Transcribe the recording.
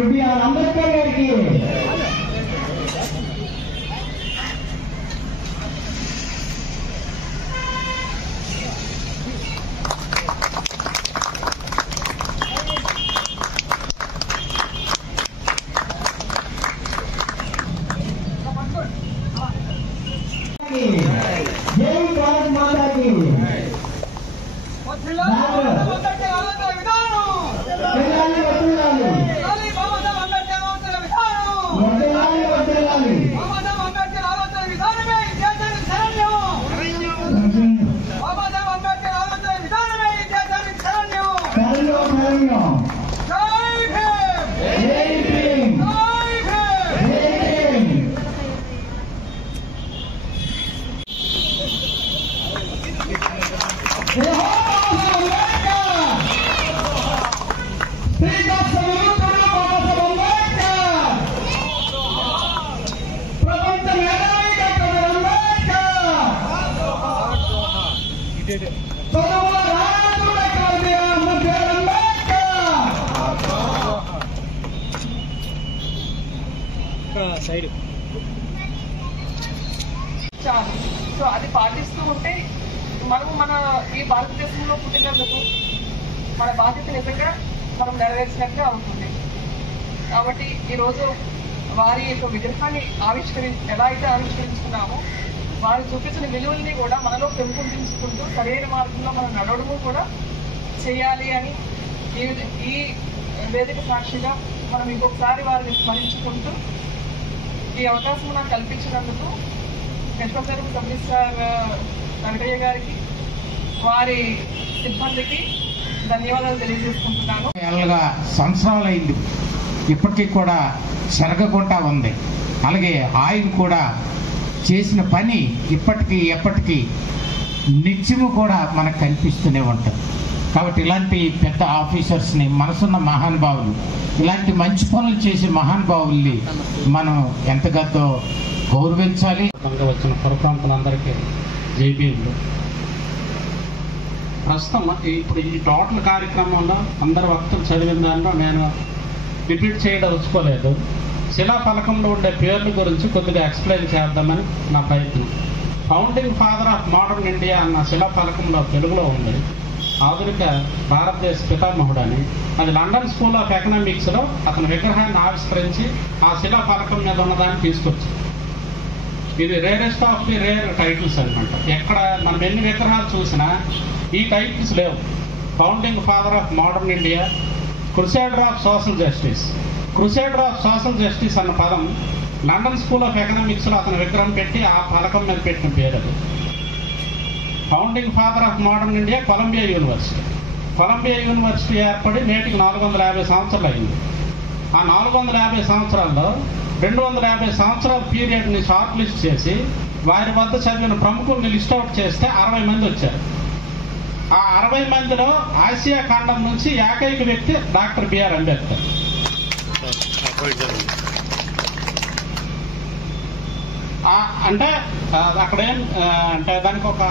Doctor BR Ambedkar గారికి జై భారత్ మాతా కి సో అది పాటిస్తూ ఉంటే మనము మన ఈ భారతదేశంలో పుట్టినందుకు మన బాధ్యత నిజంగా మనం నెరవేర్చినట్టే అవుతుంది. కాబట్టి ఈరోజు వారి యొక్క విగ్రహాన్ని ఎలా అయితే ఆవిష్కరించుకున్నామో వారు చూపించిన విలువల్ని కూడా మనలో పెంపొందించుకుంటూ సరైన మార్గంలో మనం నడవడము కూడా చేయాలి అని ఈ వేదిక సాక్షిగా మనం ఇంకొకసారి వారిని స్మరించుకుంటూ ఈ అవకాశం నాకు కల్పించినందుకు యశ్వంతరం కమిషనర్ వెంకయ్య గారికి వారి సిబ్బందికి ధన్యవాదాలు తెలియజేసుకుంటున్నాను. సంవత్సరాలైంది, ఇప్పటికీ కూడా చెరగకుండా ఉంది. అలాగే ఆయన కూడా చేసిన పని ఇప్పటికీ ఎప్పటికీ నిత్యము కూడా మనకు కనిపిస్తూనే ఉంటుంది. కాబట్టి ఇలాంటి పెద్ద ఆఫీసర్స్ని, మనసున్న మహానుభావులు, ఇలాంటి మంచి పనులు చేసే మహానుభావుల్ని మనం ఎంతగానో గౌరవించాలి. వచ్చిన పురప్రాంతులందరికీ జేబీలు ప్రస్తుతం ఇప్పుడు ఈ టోటల్ కార్యక్రమంలో అందరు వక్తలు చదివిన దాంట్లో నేను రిపీట్ చేయదలుచుకోలేదు. శిలాఫలకంలో ఉండే పేర్ల గురించి కొద్దిగా ఎక్స్ప్లెయిన్ చేద్దామని నా ప్రయత్నం. Founding father of modern India అన్న శిలాఫలకంలో తెలుగులో ఉంది ఆధునిక భారతదేశ పితామహుడు అని. అది లండన్ స్కూల్ ఆఫ్ ఎకనామిక్స్లో అతని విగ్రహాన్ని ఆవిష్కరించి ఆ శిలాఫలకం మీద ఉన్నదాన్ని తీసుకొచ్చింది. ఇది rarest of the rare titles అనమాట. ఎక్కడ మనం ఎన్ని విగ్రహాలు చూసినా ఈ టైటిల్స్ లేవు. Founding father of modern India, crusader of social justice. Crusader of social justice అన్న పదం లండన్ స్కూల్ ఆఫ్ ఎకనామిక్స్లో అతని విగ్రహం పెట్టి ఆ ఫలకం మీద పెట్టిన పేరు అది. Founding father of modern India Columbia University. Columbia University ఏర్పడి నేటికి 450 సంవత్సరాలు అయింది. ఆ 450 సంవత్సరాల్లో 250 సంవత్సరాల పీరియడ్ని షార్ట్ లిస్ట్ చేసి వారి వద్ద చదివిన ప్రముఖుల్ని లిస్ట్ అవుట్ చేస్తే 60 మంది వచ్చారు. ఆ 60 మందిలో ఆసియా ఖండం నుంచి ఏకైక వ్యక్తి డాక్టర్ బిఆర్ అంబేద్కర్. అంటే అక్కడేం అంటే దానికి ఒక